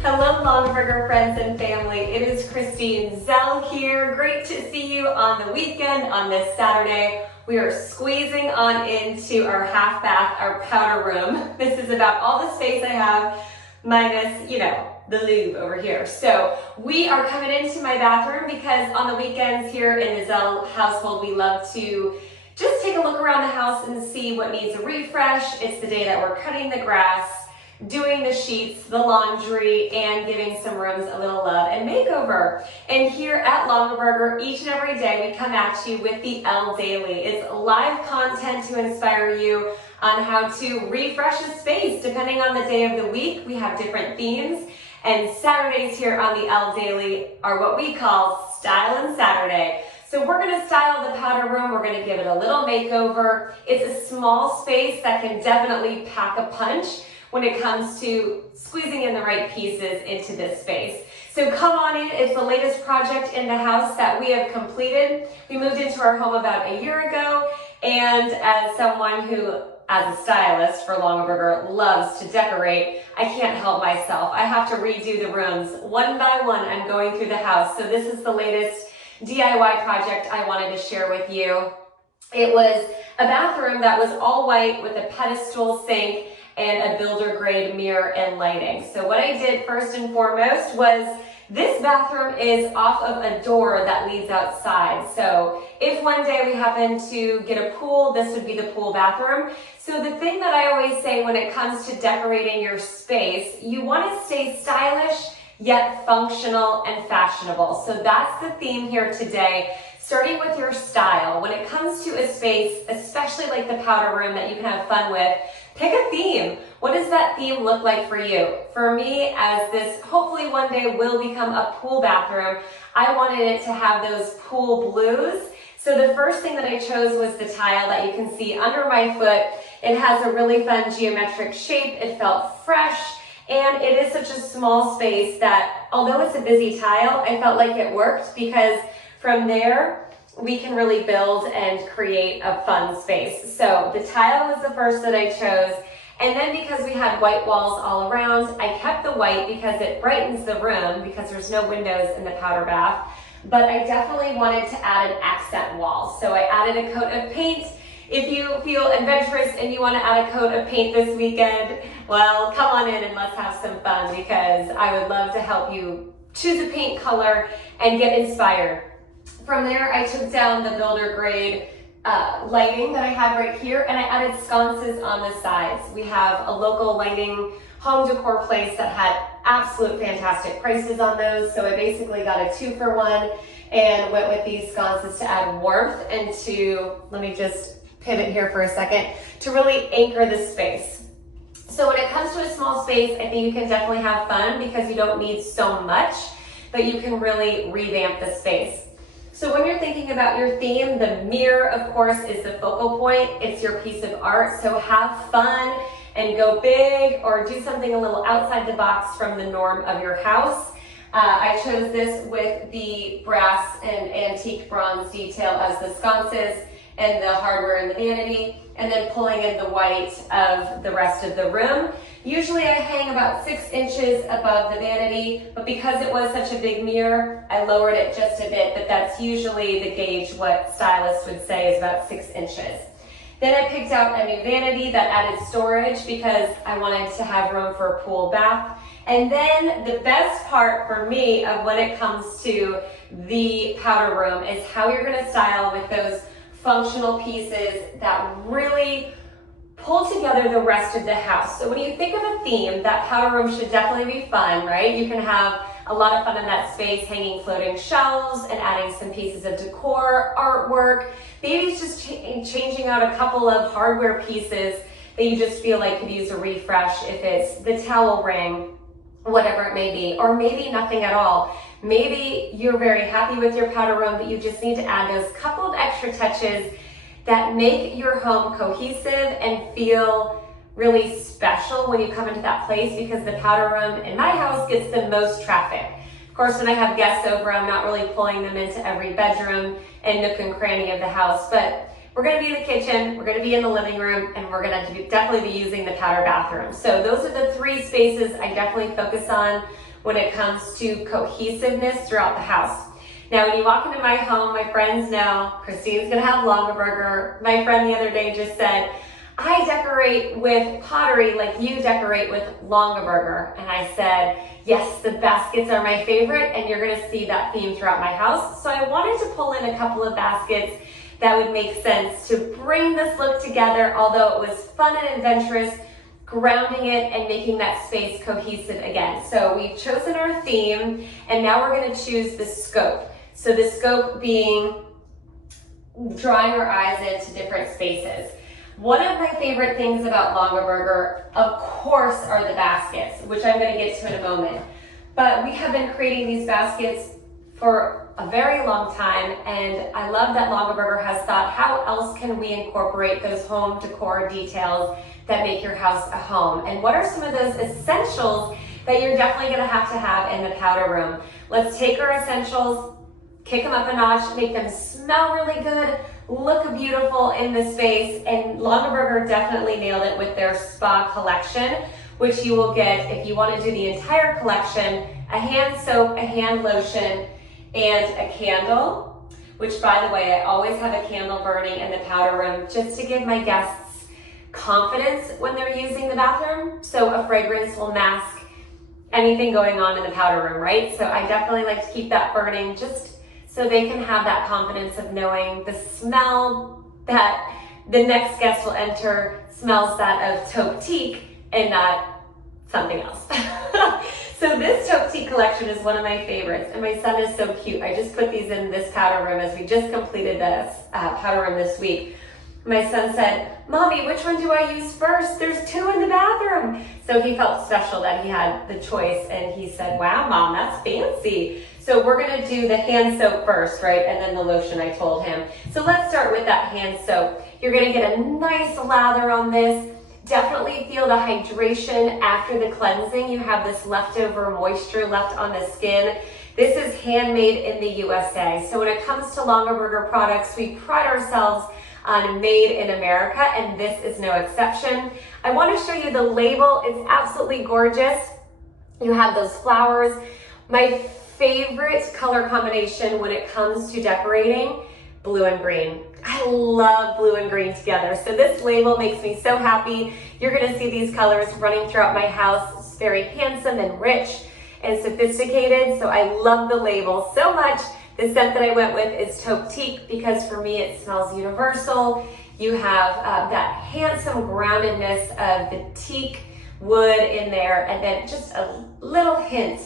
Hello, Longaberger friends and family. It is Kristine Zell here. Great to see you on the weekend, on this Saturday. We are squeezing on into our half bath, our powder room. This is about all the space I have, minus, the lube over here. So we are coming into my bathroom because on the weekends here in the Zell household, we love to just take a look around the house and see what needs a refresh. It's the day that we're cutting the grass, doing the sheets, the laundry, and giving some rooms a little love and makeover. And here at Longaberger, each and every day we come at you with the L Daily. It's live content to inspire you on how to refresh a space. Depending on the day of the week, we have different themes. And Saturdays here on the L Daily are what we call Stylin' Saturday. So we're going to style the powder room. We're going to give it a little makeover. It's a small space that can definitely pack a punch when it comes to squeezing in the right pieces into this space. So come on in. It's the latest project in the house that we have completed. We moved into our home about a year ago, and as someone who, as a stylist for Longaberger, loves to decorate, I can't help myself. I have to redo the rooms one by one. I'm going through the house. So this is the latest DIY project I wanted to share with you. It was a bathroom that was all white with a pedestal sink and a builder grade mirror and lighting. So what I did first and foremost was this bathroom is off of a door that leads outside. So if one day we happen to get a pool, this would be the pool bathroom. So the thing that I always say when it comes to decorating your space, you want to stay stylish yet functional and fashionable. So that's the theme here today. Starting with your style. When it comes to a space, especially like the powder room that you can have fun with, pick a theme. What does that theme look like for you? For me, as this hopefully one day will become a pool bathroom, I wanted it to have those pool blues. So the first thing that I chose was the tile that you can see under my foot. It has a really fun geometric shape. It felt fresh. And it is such a small space that, although it's a busy tile, I felt like it worked because from there, we can really build and create a fun space. So the tile was the first that I chose. And then because we had white walls all around, I kept the white because it brightens the room because there's no windows in the powder bath. But I definitely wanted to add an accent wall. So I added a coat of paint. If you feel adventurous and you want to add a coat of paint this weekend, well, come on in and let's have some fun because I would love to help you choose a paint color and get inspired. From there, I took down the builder grade lighting that I had right here and I added sconces on the sides. We have a local lighting home decor place that had absolute fantastic prices on those. So I basically got a 2-for-1 and went with these sconces to add warmth and to, let me just pivot here for a second, to really anchor this space. So when it comes to a small space, I think you can definitely have fun because you don't need so much, but you can really revamp the space. So when you're thinking about your theme, the mirror, of course, is the focal point. It's your piece of art. So have fun and go big or do something a little outside the box from the norm of your house. I chose this with the brass and antique bronze detail as the sconces and the hardware and the vanity, and then pulling in the white of the rest of the room. Usually I hang about 6 inches above the vanity, but because it was such a big mirror, I lowered it just a bit, but that's usually the gauge, what stylists would say is about 6 inches. Then I picked out a new vanity that added storage because I wanted to have room for a pool bath. And then the best part for me of when it comes to the powder room is how you're gonna style with those functional pieces that really pull together the rest of the house. So when you think of a theme, that powder room should definitely be fun, right? You can have a lot of fun in that space, hanging floating shelves and adding some pieces of decor, artwork. Maybe it's just changing out a couple of hardware pieces that you just feel like could use a refresh, if it's the towel ring, whatever it may be, or maybe nothing at all. Maybe you're very happy with your powder room, but you just need to add those couple of extra touches that make your home cohesive and feel really special when you come into that place, because the powder room in my house gets the most traffic. Of course, when I have guests over, I'm not really pulling them into every bedroom and nook and cranny of the house, but we're gonna be in the kitchen, we're gonna be in the living room, and we're gonna definitely be using the powder bathroom. So those are the 3 spaces I definitely focus on when it comes to cohesiveness throughout the house. Now, when you walk into my home, my friends know Kristine's gonna have Longaberger. My friend the other day just said, I decorate with pottery like you decorate with Longaberger. And I said, yes, the baskets are my favorite, and you're gonna see that theme throughout my house. So I wanted to pull in a couple of baskets that would make sense to bring this look together, although it was fun and adventurous, grounding it and making that space cohesive again. So we've chosen our theme, and now we're gonna choose the scope. So the scope being drawing our eyes into different spaces. One of my favorite things about Longaberger, of course, are the baskets, which I'm going to get to in a moment. But we have been creating these baskets for a very long time, and I love that Longaberger has thought, how else can we incorporate those home decor details that make your house a home? And what are some of those essentials that you're definitely going to have in the powder room? Let's take our essentials, kick them up a notch, make them smell really good, look beautiful in the space, and Longaberger definitely nailed it with their spa collection, which you will get if you want to do the entire collection, a hand soap, a hand lotion, and a candle, which by the way, I always have a candle burning in the powder room just to give my guests confidence when they're using the bathroom. So a fragrance will mask anything going on in the powder room, right? So I definitely like to keep that burning just so they can have that confidence of knowing the smell that the next guest will enter smells that of taupe teak and not something else. So this taupe teak collection is one of my favorites, and my son is so cute. I just put these in this powder room as we just completed this powder room this week. My son said, Mommy, which one do I use first? There's two in the bathroom. So he felt special that he had the choice, and he said, wow, Mom, that's fancy. So we're gonna do the hand soap first, right? And then the lotion, I told him. So let's start with that hand soap. You're gonna get a nice lather on this. Definitely feel the hydration after the cleansing. You have this leftover moisture left on the skin. This is handmade in the USA. So when it comes to Longaberger products, we pride ourselves on made in America, and this is no exception. I want to show you the label. It's absolutely gorgeous. You have those flowers. My favorite color combination when it comes to decorating, blue and green. I love blue and green together. So this label makes me so happy. You're going to see these colors running throughout my house. It's very handsome and rich and sophisticated. So I love the label so much. The scent that I went with is taupe teak because for me it smells universal. You have that handsome groundedness of the teak wood in there, and then just a little hint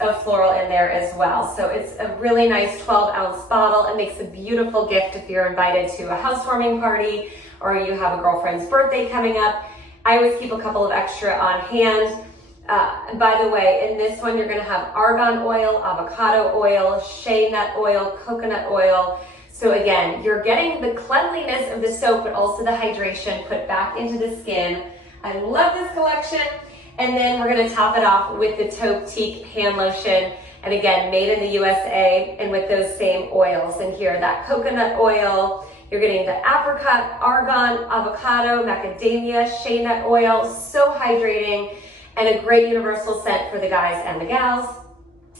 of floral in there as well. So it's a really nice 12-ounce bottle. It makes a beautiful gift if you're invited to a housewarming party or you have a girlfriend's birthday coming up. I always keep a couple of extra on hand. By the way, in this one, you're gonna have argan oil, avocado oil, shea nut oil, coconut oil. So again, you're getting the cleanliness of the soap, but also the hydration put back into the skin. I love this collection. And then we're gonna top it off with the taupe teak hand lotion. And again, made in the USA and with those same oils. And here, that coconut oil, you're getting the apricot, argan, avocado, macadamia, shea nut oil, so hydrating, and a great universal scent for the guys and the gals.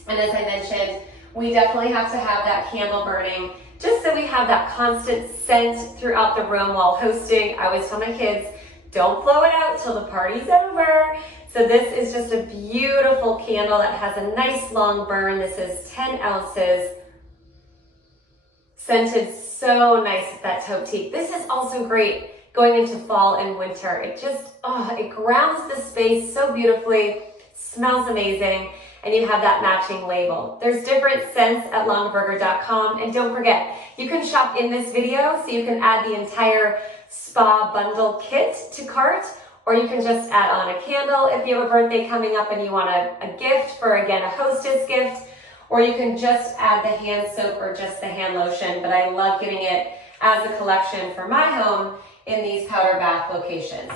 And as I mentioned, we definitely have to have that candle burning just so we have that constant scent throughout the room while hosting. I always tell my kids, don't blow it out till the party's over. So this is just a beautiful candle that has a nice long burn. This is 10 ounces. Scented so nice with that taupe teak. This is also great going into fall and winter. It just, it grounds the space so beautifully, smells amazing, and you have that matching label. There's different scents at longaberger.com, and don't forget, you can shop in this video so you can add the entire spa bundle kit to cart, or you can just add on a candle if you have a birthday coming up and you want a gift for, again, a hostess gift, or you can just add the hand soap or just the hand lotion, but I love getting it as a collection for my home in these powder bath locations.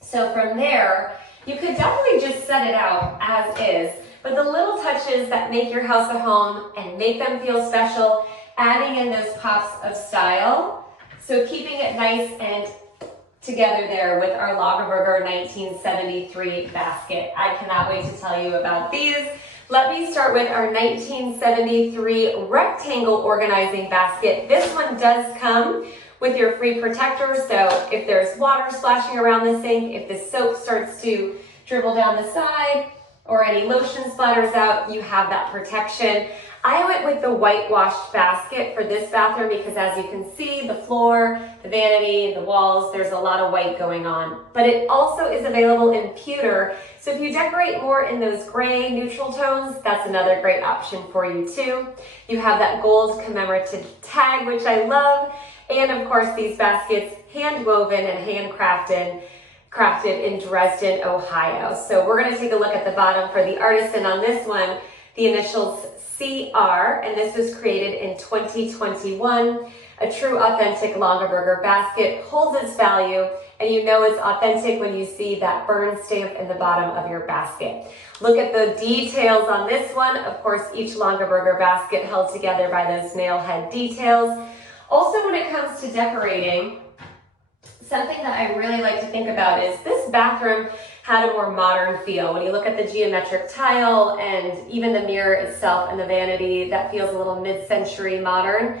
So from there, you could definitely just set it out as is, but the little touches that make your house a home and make them feel special, adding in those pops of style. So keeping it nice and together there with our Lagerberger 1973 basket. I cannot wait to tell you about these. Let me start with our 1973 rectangle organizing basket. This one does come with your free protector, so if there's water splashing around the sink, if the soap starts to dribble down the side, or any lotion splatters out, you have that protection. I went with the whitewashed basket for this bathroom because as you can see, the floor, the vanity, the walls, there's a lot of white going on. But it also is available in pewter, so if you decorate more in those gray neutral tones, that's another great option for you too. You have that gold commemorative tag, which I love, and of course these baskets hand woven and handcrafted in Dresden, Ohio. So we're going to take a look at the bottom for the artisan on this one, the initials CR, and this was created in 2021. A true authentic Longaberger basket holds its value, and you know it's authentic when you see that burn stamp in the bottom of your basket. Look at the details on this one. Of course, each Longaberger basket held together by those nail head details. Also, when it comes to decorating, something that I really like to think about is this bathroom had a more modern feel. When you look at the geometric tile and even the mirror itself and the vanity, that feels a little mid-century modern.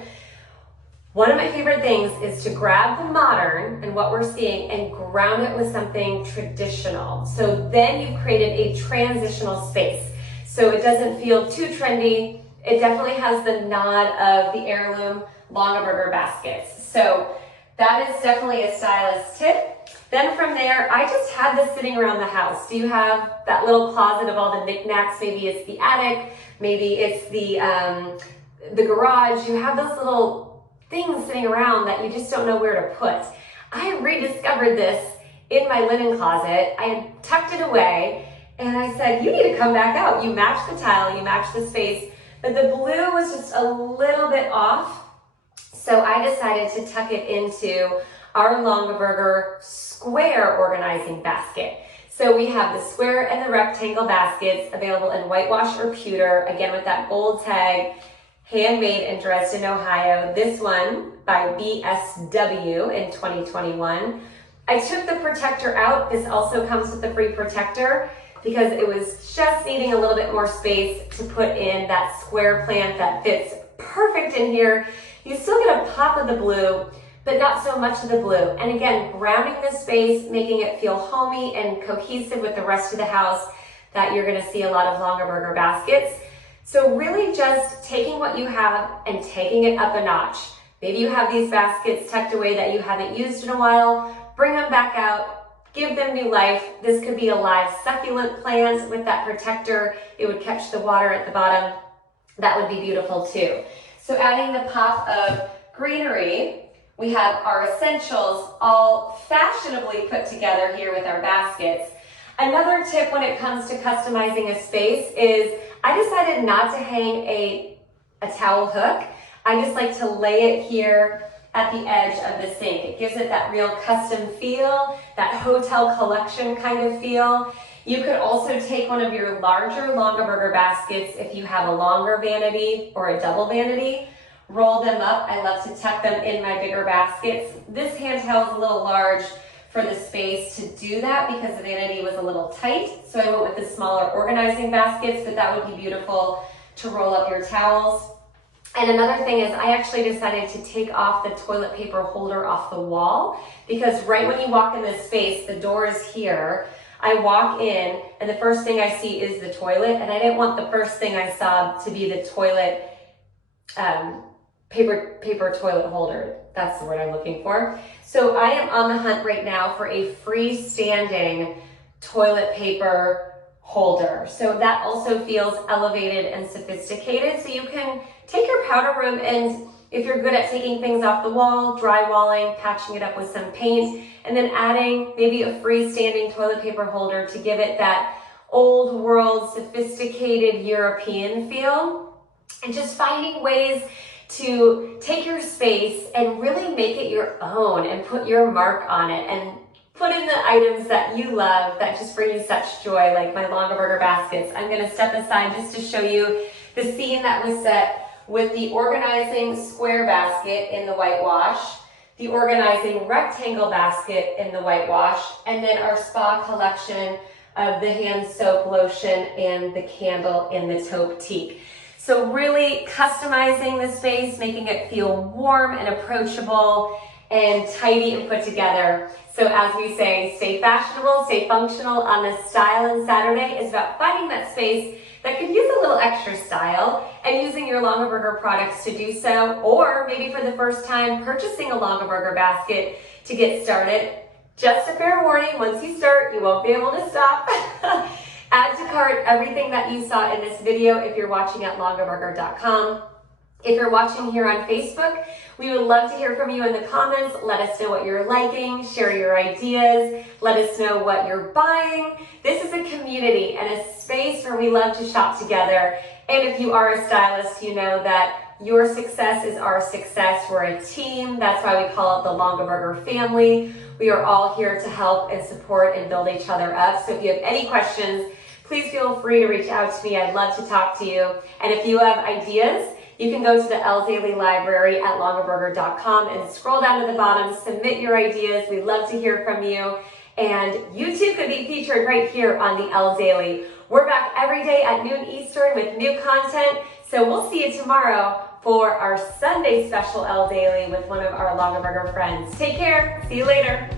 One of my favorite things is to grab the modern and what we're seeing and ground it with something traditional. So then you've created a transitional space. So it doesn't feel too trendy. It definitely has the nod of the heirloom Longaberger baskets. So that is definitely a stylist tip. Then from there, I just had this sitting around the house. Do you have that little closet of all the knickknacks? Maybe it's the attic, maybe it's the garage. You have those little things sitting around that you just don't know where to put. I rediscovered this in my linen closet. I had tucked it away and I said, you need to come back out. You match the tile, you match the space, but the blue was just a little bit off. So I decided to tuck it into our Longaberger square organizing basket. So we have the square and the rectangle baskets available in whitewash or pewter, again with that gold tag, handmade in Dresden, Ohio. This one by BSW in 2021. I took the protector out. This also comes with the free protector because it was just needing a little bit more space to put in that square plant that fits perfect in here. You still get a pop of the blue, but not so much of the blue. And again, grounding the space, making it feel homey and cohesive with the rest of the house that you're gonna see a lot of Longaberger baskets. So really just taking what you have and taking it up a notch. Maybe you have these baskets tucked away that you haven't used in a while, bring them back out, give them new life. This could be a live succulent plant with that protector. It would catch the water at the bottom. That would be beautiful too. So adding the pop of greenery, we have our essentials all fashionably put together here with our baskets. Another tip when it comes to customizing a space is I decided not to hang a towel hook. I just like to lay it here at the edge of the sink. It gives it that real custom feel, that hotel collection kind of feel. You could also take one of your larger Longaberger baskets if you have a longer vanity or a double vanity, roll them up. I love to tuck them in my bigger baskets. This handheld is a little large for the space to do that because the vanity was a little tight. So I went with the smaller organizing baskets, but that would be beautiful to roll up your towels. And another thing is I actually decided to take off the toilet paper holder off the wall because right when you walk in this space, the door is here. I walk in and the first thing I see is the toilet, and I didn't want the first thing I saw to be the toilet paper toilet holder. That's the word I'm looking for. So I am on the hunt right now for a freestanding toilet paper holder. So that also feels elevated and sophisticated. So you can take your powder room and if you're good at taking things off the wall, drywalling, patching it up with some paint, and then adding maybe a freestanding toilet paper holder to give it that old world, sophisticated European feel, and just finding ways to take your space and really make it your own and put your mark on it and put in the items that you love that just bring you such joy, like my Longaberger baskets. I'm going to step aside just to show you the scene that was set with the organizing square basket in the whitewash, the organizing rectangle basket in the whitewash, and then our spa collection of the hand soap lotion and the candle in the taupe teak. So really customizing the space, making it feel warm and approachable and tidy and put together. So as we say, stay fashionable, stay functional on this Stylin Saturday is about finding that space that could use a little extra style and using your Longaberger products to do so, or maybe for the first time purchasing a Longaberger basket to get started. Just a fair warning, once you start, you won't be able to stop. Add to cart everything that you saw in this video if you're watching at longaberger.com. If you're watching here on Facebook, we would love to hear from you in the comments. Let us know what you're liking, share your ideas, let us know what you're buying. This is a community and a space where we love to shop together. And if you are a stylist, you know that your success is our success. We're a team. That's why we call it the Longaberger family. We are all here to help and support and build each other up. So if you have any questions, please feel free to reach out to me. I'd love to talk to you. And if you have ideas, you can go to the Elle Daily Library at longaberger.com and scroll down to the bottom, submit your ideas. We'd love to hear from you. And you too could be featured right here on the Elle Daily. We're back every day at noon Eastern with new content. So we'll see you tomorrow for our Sunday special Elle Daily with one of our Longaberger friends. Take care. See you later.